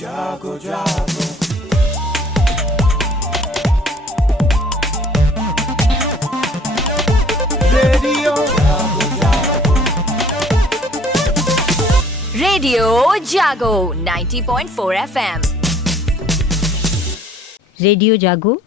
जागो जागो रेडियो जागो जागो रेडियो जागो 90.4 FM। रेडियो जागो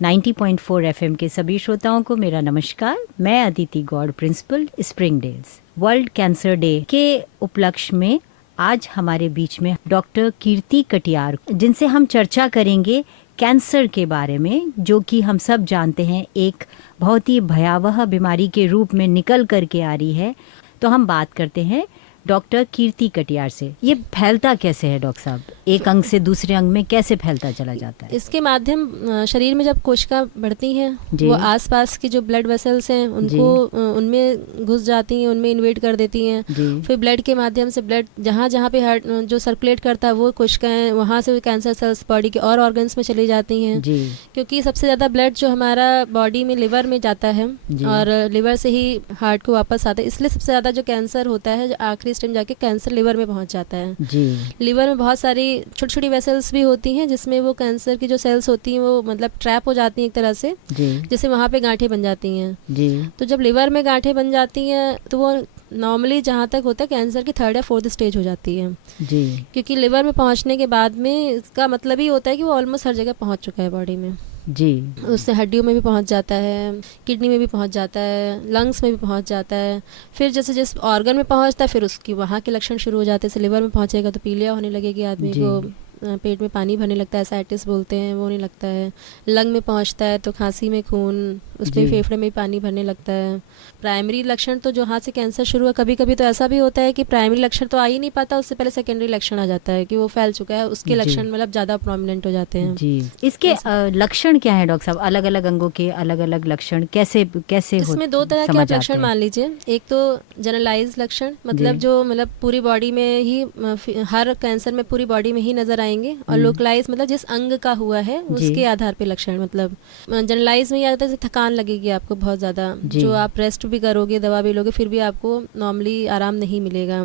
90.4 FM के सभी श्रोताओं को मेरा नमस्कार। मैं Aditi Gaur, principal Springdales. World cancer day के उपलक्ष्य में आज हमारे बीच में डॉक्टर कीर्ति कटियार, जिनसे हम चर्चा करेंगे कैंसर के बारे में, जो कि हम सब जानते हैं एक बहुत ही भयावह बीमारी के रूप में निकल करके आ रही है। तो हम बात करते हैं डॉक्टर कीर्ति कटियार से। ये फैलता कैसे है डॉक्टर साहब? एक अंग से दूसरे अंग में कैसे फैलता चला जाता है? इसके माध्यम शरीर में जब कोशिका बढ़ती हैं, वो आसपास की जो ब्लड वेसल्स हैं उनको उनमें घुस जाती हैं, उनमें इन्वेड कर देती हैं। फिर ब्लड के माध्यम से ब्लड जहाँ जहाँ पे हार्ट जो सर्कुलेट करता है वो कोशिकाएं वहाँ से कैंसर सेल्स बॉडी के और ऑर्गन्स में चली जाती हैं। क्योंकि सबसे ज़्यादा ब्लड जो हमारा बॉडी में लिवर में जाता है और लिवर से ही हार्ट को वापस आता है, इसलिए सबसे ज़्यादा जो कैंसर होता है जो आखिरी स्टेज में जाके कैंसर लिवर में पहुंच जाता है। लिवर में बहुत सारी छोटी छोटी वेसल्स भी होती हैं जिसमें वो कैंसर की जो सेल्स होती हैं वो मतलब ट्रैप हो जाती हैं एक तरह से, जैसे वहाँ पे गांठें बन जाती हैं। तो जब लिवर में गांठें बन जाती हैं तो वो नॉर्मली जहाँ तक होता है कैंसर की 3rd या 4th स्टेज हो जाती है। क्योंकि लिवर में पहुँचने के बाद में इसका मतलब ही होता है कि वो ऑलमोस्ट हर जगह पहुँच चुका है बॉडी में। उससे हड्डियों में भी पहुंच जाता है, किडनी में भी पहुंच जाता है, लंग्स में भी पहुंच जाता है। फिर जैसे जिस ऑर्गन में पहुंचता है फिर उसकी वहाँ के लक्षण शुरू हो जाते हैं। जैसे लिवर में पहुंचेगा तो पीलिया होने लगेगी आदमी को, पेट में पानी भरने लगता है, एसाइटिस बोलते हैं, वो होने लगता है। लंग में पहुंचता है तो खांसी में खून, उसमें फेफड़े में पानी भरने लगता है। प्राइमरी लक्षण तो जहाँ से कैंसर शुरू है, कभी कभी तो ऐसा भी होता है कि प्राइमरी लक्षण तो आ ही नहीं पाता, उससे पहले सेकेंडरी लक्षण आ जाता है कि वो फैल चुका है, उसके लक्षण मतलब ज़्यादा प्रोमिनेंट हो जाते हैं। इसके लक्षण क्या है डॉक्टर साहब? अलग अलग अंगों के अलग अलग लक्षण कैसे कैसे इसमें 2 तरह के आप लक्षण मान लीजिए। एक तो जनरलाइज लक्षण, मतलब जो मतलब पूरी बॉडी में ही, हर कैंसर में पूरी बॉडी में ही नजर आएंगे। और लोकलाइज मतलब जिस अंग का हुआ है उसके आधार पे लक्षण। मतलब जनरलाइज में ये आता है थकान लगेगी आपको बहुत ज्यादा, जो आप रेस्ट भी करोगे, दवा भी लोगे, फिर भी आपको नॉर्मली आराम नहीं मिलेगा।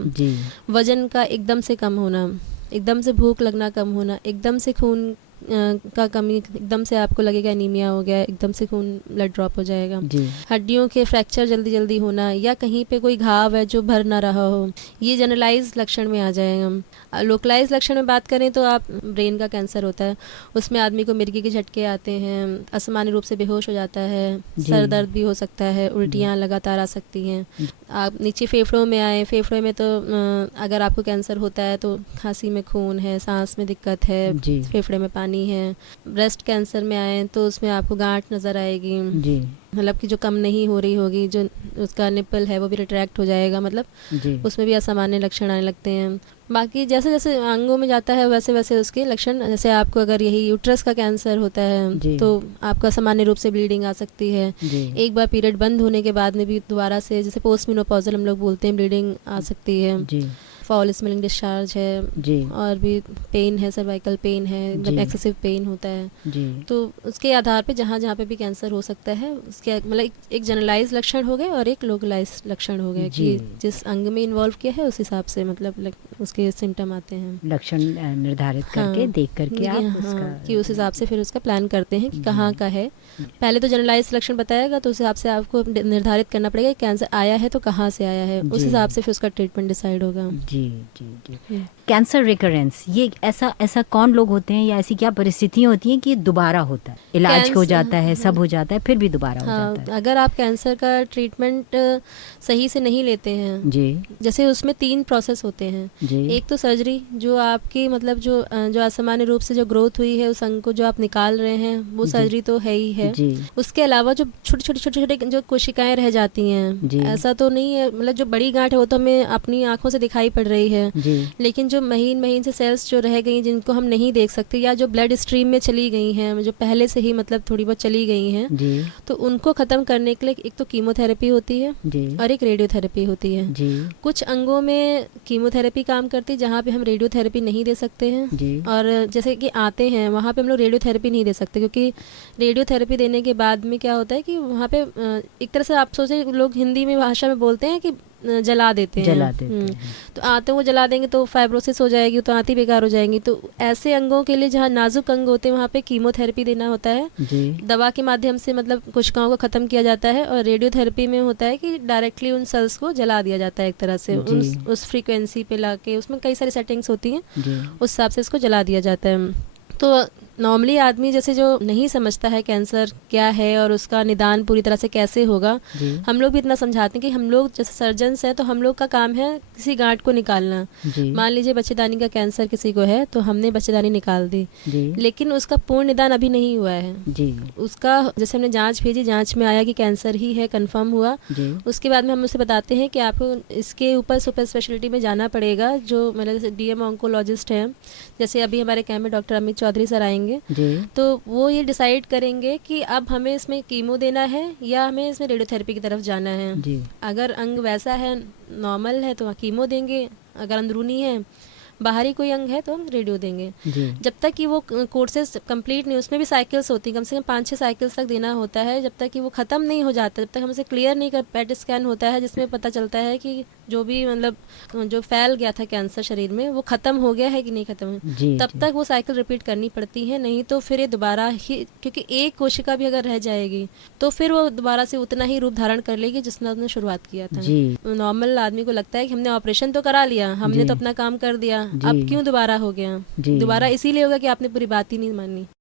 वजन का एकदम से कम होना, एकदम से भूख लगना कम होना, एकदम से खून का कमी, एकदम से आपको लगेगा एनीमिया हो गया, एकदम से खून ब्लड ड्रॉप हो जाएगा। हड्डियों के फ्रैक्चर जल्दी जल्दी होना, या कहीं पे कोई घाव है जो भर ना रहा हो, ये जनरलाइज लक्षण में आ जाएगा। लोकलाइज लक्षण में बात करें तो आप ब्रेन का कैंसर होता है, उसमें आदमी को मिर्गी के झटके आते हैं, असामान्य रूप से बेहोश हो जाता है, सर दर्द भी हो सकता है, उल्टियाँ लगातार आ सकती हैं। आप नीचे फेफड़ों में आए, फेफड़े में तो अगर आपको कैंसर होता है तो खांसी में खून है, सांस में दिक्कत है, फेफड़े में पानी है। ब्रेस्ट कैंसर में आए तो उसमें आपको गांठ नजर आएगी, मतलब कि जो कम नहीं हो रही होगी, जो उसका निपल है वो भी रिट्रैक्ट हो जाएगा, मतलब उसमें भी असामान्य लक्षण आने लगते हैं। बाकी जैसे जैसे अंगों में जाता है वैसे वैसे उसके लक्षण, जैसे आपको अगर यही यूट्रस का कैंसर होता है तो आपका सामान्य रूप से ब्लीडिंग आ सकती है। एक बार पीरियड बंद होने के बाद में भी दोबारा से, जैसे पोस्ट मेनोपॉजल हम लोग बोलते हैं, ब्लीडिंग आ सकती है। फाउल स्मेलिंग डिस्चार्ज है, और भी पेन है, सर्वाइकल पेन है, जब एक्सेसिव पेन होता है। तो उसके आधार पे जहाँ जहाँ पे भी कैंसर हो सकता है, उसके मतलब एक जनरलाइज लक्षण हो गए और एक लोकलाइज लक्षण हो गए कि जिस अंग में इन्वॉल्व किया है उस हिसाब से मतलब उसके सिम्टम आते हैं। लक्षण निर्धारित करके देख करके आप उसका कि उस हिसाब से फिर उसका प्लान करते हैं कि कहाँ का है। पहले तो जनरलाइज लक्षण बताएगा तो उस हिसाब से आपको निर्धारित करना पड़ेगा कैंसर आया है तो कहाँ से आया है, उस हिसाब से फिर उसका ट्रीटमेंट डिसाइड होगा। जी। कैंसर रिकरेंस, ये ऐसा कौन लोग होते हैं या ऐसी क्या परिस्थितियां होती हैं कि दोबारा होता है, इलाज हो जाता है, सब हो जाता है, फिर भी दोबारा हो जाता है? अगर आप कैंसर का ट्रीटमेंट सही से नहीं लेते हैं जैसे उसमें 3 प्रोसेस होते हैं। एक तो सर्जरी, जो आपकी मतलब जो असामान्य रूप से जो ग्रोथ हुई है उस अंग को जो आप निकाल रहे हैं वो सर्जरी तो है ही है। उसके अलावा जो छोटे छोटे जो कोशिकाएं रह जाती हैं, ऐसा तो नहीं है, मतलब जो बड़ी गांठ है वो तो हमें अपनी आंखों से दिखाई पड़ रही है, लेकिन जो महीन से सेल्स जो रह गई जिनको हम नहीं देख सकते, या जो ब्लड स्ट्रीम में चली गई हैं, जो पहले से ही मतलब थोड़ी बहुत चली गई हैं, तो उनको खत्म करने के लिए एक तो कीमोथेरेपी होती है और एक रेडियोथेरेपी होती है। कुछ अंगों में कीमोथेरेपी काम करती है जहाँ पे हम रेडियोथेरेपी नहीं दे सकते हैं, और जैसे कि आते हैं वहाँ पे हम लोग रेडियोथेरेपी नहीं दे सकते, क्योंकि रेडियोथेरेपी देने के बाद में क्या होता है कि वहाँ पे एक तरह से आप सोचें, लोग हिंदी में भाषा में बोलते हैं कि जला देते हैं। जला देते हैं। तो आते वो जला देंगे तो फाइब्रोसिस हो जाएगी, तो आंतें बेकार हो जाएंगी। तो ऐसे अंगों के लिए जहाँ नाजुक अंग होते हैं वहाँ पे कीमोथेरेपी देना होता है जी। दवा के माध्यम से, मतलब कोशिकाओं को ख़त्म किया जाता है। और रेडियोथेरेपी में होता है कि डायरेक्टली उन सेल्स को जला दिया जाता है एक तरह से, उस फ्रीक्वेंसी पे लाके, उसमें कई सारी सेटिंग्स होती हैं, उस हिसाब से इसको जला दिया जाता है। तो नॉर्मली आदमी जैसे जो नहीं समझता है कैंसर क्या है और उसका निदान पूरी तरह से कैसे होगा, हम लोग भी इतना समझाते हैं कि हम लोग जैसे सर्जन्स हैं तो हम लोग का काम है किसी गांठ को निकालना। मान लीजिए बच्चेदानी का कैंसर किसी को है तो हमने बच्चेदानी निकाल दी, लेकिन उसका पूर्ण निदान अभी नहीं हुआ है। उसका जैसे हमने जांच भेजी, जांच में आया कि कैंसर ही है, कंफर्म हुआ, उसके बाद में हम उसे बताते हैं कि आपको इसके ऊपर सुपर स्पेशलिटी में जाना पड़ेगा। जो मतलब जैसे डीएम ऑन्कोलॉजिस्ट हैं, जैसे अभी हमारे कैंप में डॉक्टर अमित चौधरी सर आएंगे, तो वो ये डिसाइड करेंगे कि अब हमें इसमें कीमो देना है या हमें इसमें रेडियोथेरेपी की तरफ जाना है। अगर अंग वैसा है, नॉर्मल है, तो कीमो देंगे। अगर अंदरूनी है, बाहरी कोई अंग है, तो हम रेडियो देंगे। जब तक कि वो कोर्सेज कंप्लीट नहीं, उसमें भी साइकिल्स होती हैं, कम से कम 5-6 साइकिल्स तक देना होता है। जब तक कि वो ख़त्म नहीं हो जाता, जब तक हमसे क्लियर नहीं कर, पेट स्कैन होता है जिसमें पता चलता है कि जो भी मतलब जो फैल गया था कैंसर शरीर में वो ख़त्म हो गया है कि नहीं ख़त्म है, तब तक वो साइकिल रिपीट करनी पड़ती है। नहीं तो फिर ये दोबारा ही, क्योंकि एक कोशिका भी अगर रह जाएगी तो फिर वो दोबारा से उतना ही रूप धारण कर लेगी जिसने उसने शुरुआत किया था। नॉर्मल आदमी को लगता है कि हमने ऑपरेशन तो करा लिया, हमने तो अपना काम कर दिया, अब क्यों दोबारा हो गया? दोबारा इसीलिए होगा कि आपने पूरी बात ही नहीं मानी।